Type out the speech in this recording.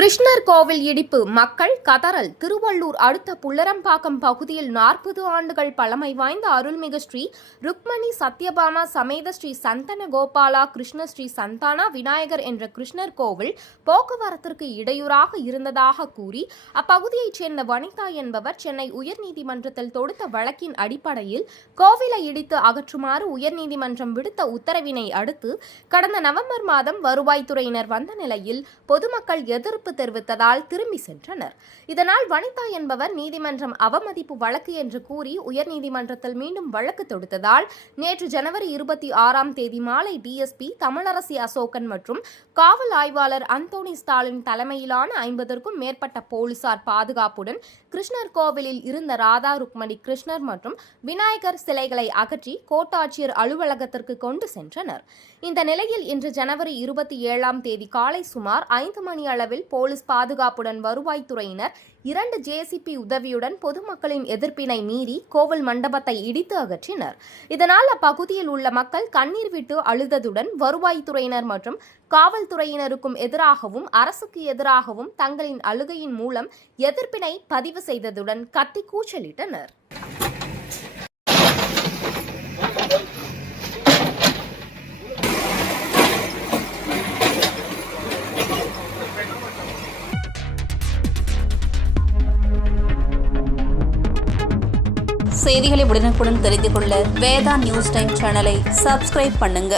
கிருஷ்ணர் கோவில் இடிப்பு மக்கள் கதறல். திருவள்ளூர் அடுத்த புல்லரம்பாக்கம் பகுதியில் 40 ஆண்டுகள் பழமை வாய்ந்த அருள்மிகு ஸ்ரீ ருக்மணி சத்யபாமா சமேத ஸ்ரீ சந்தன கோபாலா கிருஷ்ண ஸ்ரீ சந்தானா விநாயகர் என்ற கிருஷ்ணர் கோவில் போக்குவரத்திற்கு இடையூறாக இருந்ததாக கூறி அப்பகுதியைச் சேர்ந்த வனிதா என்பவர் சென்னை உயர்நீதிமன்றத்தில் தொடுத்த வழக்கின் அடிப்படையில் கோவிலை இடித்து அகற்றுமாறு உயர்நீதிமன்றம் விடுத்த உத்தரவினை அடுத்து கடந்த நவம்பர் மாதம் வருவாய்த்துறையினர் வந்த நிலையில் பொதுமக்கள் எதிர்ப்பு தெரிவித்ததால் திரும்பி சென்றனர். இதனால் வனிதா என்பவர் நீதிமன்றம் அவமதிப்பு வழக்கு என்று கூறி உயர்நீதிமன்றத்தில் மீண்டும் வழக்கு தொடுத்ததால் நேற்று ஜனவரி 26ஆம் தேதி மாலை டிஎஸ்பி தமிழரசி அசோகன் மற்றும் காவல் ஆய்வாளர் அந்தோணி ஸ்டாலின் தலைமையிலான 50க்கும் மேற்பட்ட போலீசார் பாதுகாப்புடன் கிருஷ்ணர் கோவிலில் இருந்த ராதா ருக்மணி கிருஷ்ணர் மற்றும் விநாயகர் சிலைகளை அகற்றி கோட்டாட்சியர் அலுவலகத்திற்கு கொண்டு சென்றனர். இந்த நிலையில் இன்று ஜனவரி 27ஆம் தேதி காலை சுமார் 5 மணி அளவில் போலீஸ் பாதுகாப்புடன் வருவாய்த்துறையினர் 2 ஜேசிபி உதவியுடன் பொதுமக்களின் எதிர்ப்பினை மீறி கோவில் மண்டபத்தை இடித்து அகற்றினர். இதனால் அப்பகுதியில் உள்ள மக்கள் கண்ணீர் விட்டு அழுததுடன் வருவாய்த்துறையினர் மற்றும் காவல்துறையினருக்கும் எதிராகவும் அரசுக்கு எதிராகவும் தங்களின் அழுகையின் மூலம் எதிர்ப்பினை பதிவு செய்ததுடன் கத்தி கூச்சலிட்டனர். செய்திகளை உடனுக்குடன் தெரிந்து கொள்ள வேதா நியூஸ் டைம் சேனலை சப்ஸ்கிரைப் பண்ணுங்க.